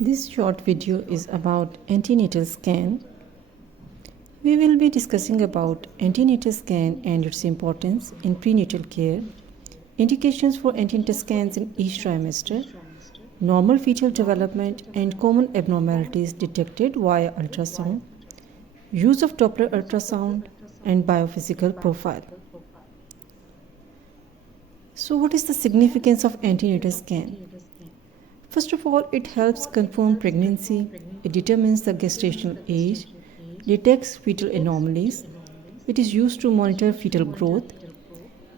This short video is about antenatal scan. We will be discussing about antenatal scan and its importance in prenatal care, indications for antenatal scans in each trimester, normal fetal development and common abnormalities detected via ultrasound, use of Doppler ultrasound, and biophysical profile. So, what is the significance of antenatal scan? First of all, it helps confirm pregnancy, it determines the gestational age, detects fetal anomalies, it is used to monitor fetal growth,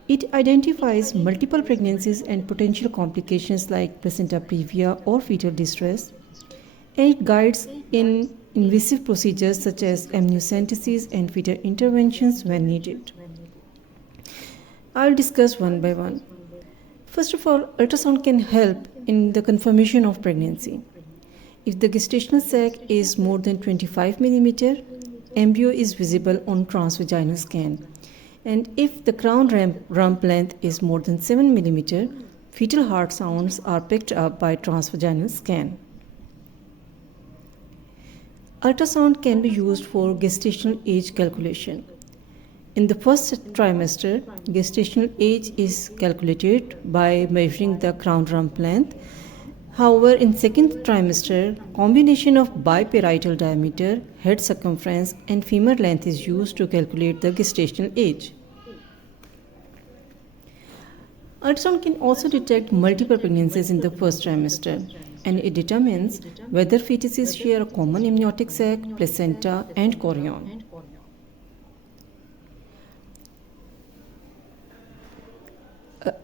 it identifies multiple pregnancies and potential complications like placenta previa or fetal distress, and it guides in invasive procedures such as amniocentesis and fetal interventions when needed. I'll discuss one by one. First of all, ultrasound can help in the confirmation of pregnancy. If the gestational sac is more than 25 mm, embryo is visible on transvaginal scan. And if the crown rump length is more than 7 mm, fetal heart sounds are picked up by transvaginal scan. Ultrasound can be used for gestational age calculation. In the first trimester, gestational age is calculated by measuring the crown rump length. However, in second trimester, combination of biparietal diameter, head circumference, and femur length is used to calculate the gestational age. Ultrasound can also detect multiple pregnancies in the first trimester, and it determines whether fetuses share a common amniotic sac, placenta, and chorion.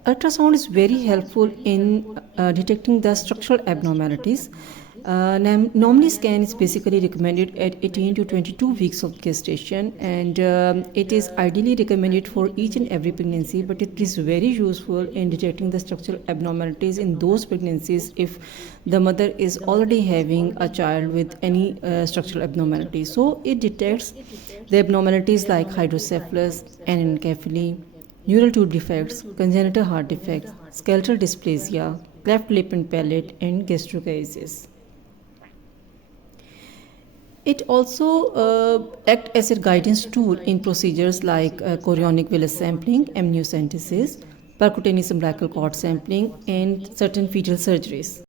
Ultrasound is very helpful in detecting the structural abnormalities. Normally, scan is basically recommended at 18 to 22 weeks of gestation, and it is ideally recommended for each and every pregnancy, but it is very useful in detecting the structural abnormalities in those pregnancies if the mother is already having a child with any structural abnormality. So it detects the abnormalities like hydrocephalus, anencephaly, neural tube defects, congenital heart defects, skeletal dysplasia, cleft lip and palate, and gastroparesis. It also acts as a guidance tool in procedures like chorionic villus sampling, amniocentesis, percutaneous umbilical cord sampling, and certain fetal surgeries.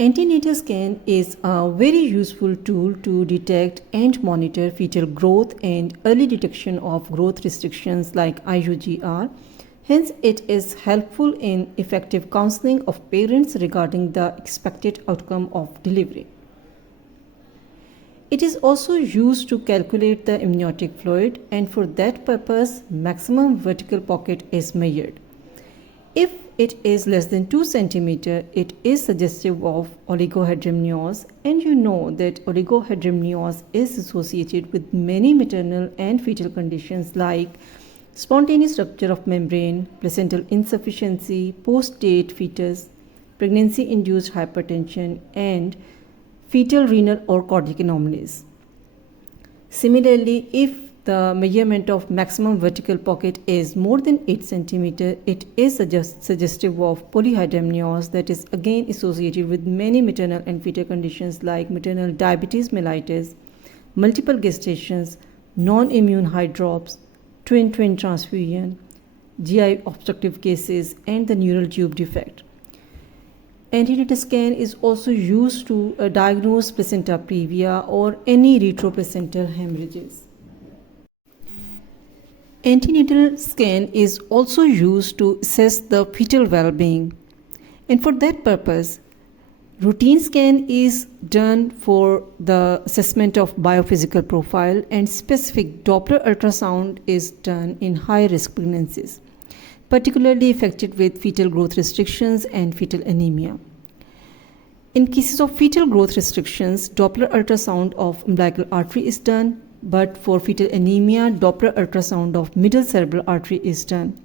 Antenatal scan is a very useful tool to detect and monitor fetal growth and early detection of growth restrictions like IUGR. Hence, it is helpful in effective counseling of parents regarding the expected outcome of delivery. It is also used to calculate the amniotic fluid, and for that purpose, maximum vertical pocket is measured. If it is less than 2 cm, it is suggestive of oligohydramnios, and you know that oligohydramnios is associated with many maternal and fetal conditions like spontaneous rupture of membrane, placental insufficiency, post-date fetus, pregnancy-induced hypertension, and fetal renal or cardiac anomalies. Similarly, if the measurement of maximum vertical pocket is more than 8 cm, it is suggestive of polyhydramnios, that is again associated with many maternal and fetal conditions like maternal diabetes mellitus, multiple gestations, non-immune hydrops, twin transfusion, GI obstructive cases, and the neural tube defect. Antenatal scan is also used to diagnose placenta previa or any retroplacental hemorrhages. Antenatal scan is also used to assess the fetal well-being, and for that purpose, routine scan is done for the assessment of biophysical profile, and specific Doppler ultrasound is done in high-risk pregnancies, particularly affected with fetal growth restrictions and fetal anemia. In cases of fetal growth restrictions, Doppler ultrasound of umbilical artery is done, but for fetal anemia, Doppler ultrasound of middle cerebral artery is done.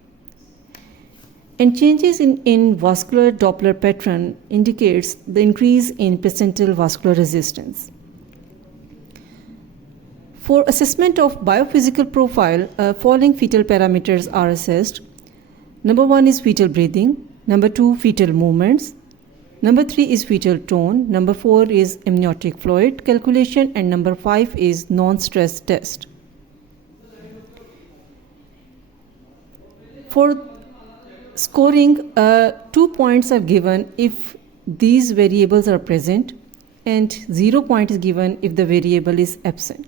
And changes in vascular Doppler pattern indicates the increase in placental vascular resistance. For assessment of biophysical profile, following fetal parameters are assessed. Number 1 is fetal breathing. Number 2, fetal movements. Number 3 is fetal tone. Number 4 is amniotic fluid calculation. And number 5 is non-stress test. For scoring, 2 points are given if these variables are present, and 0 point is given if the variable is absent.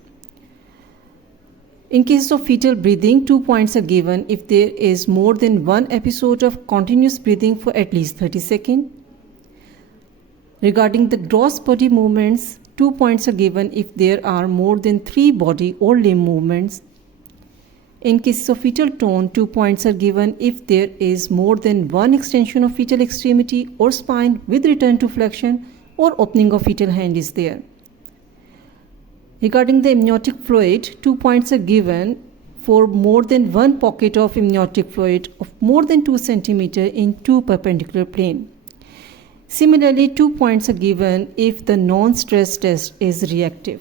In case of fetal breathing, 2 points are given if there is more than one episode of continuous breathing for at least 30 seconds. Regarding the gross body movements, 2 points are given if there are more than 3 body or limb movements. In cases of fetal tone, 2 points are given if there is more than one extension of fetal extremity or spine with return to flexion, or opening of fetal hand is there. Regarding the amniotic fluid, 2 points are given for more than one pocket of amniotic fluid of more than 2 cm in two perpendicular plane. Similarly, 2 points are given if the non-stress test is reactive.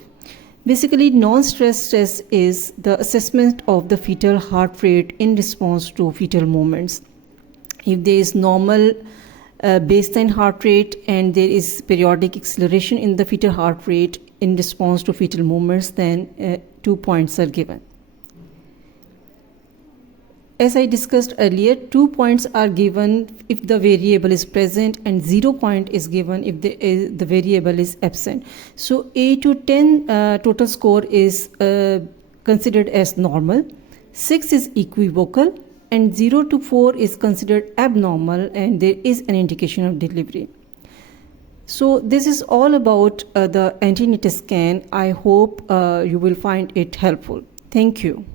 Basically, non-stress test is the assessment of the fetal heart rate in response to fetal movements. If there is normal baseline heart rate and there is periodic acceleration in the fetal heart rate in response to fetal movements, then 2 points are given. As I discussed earlier, 2 points are given if the variable is present, and 0 point is given if the variable is absent. So 8 to 10 total score is considered as normal, 6 is equivocal, and 0 to 4 is considered abnormal, and there is an indication of delivery. So this is all about the antenatal scan. I hope you will find it helpful. Thank you.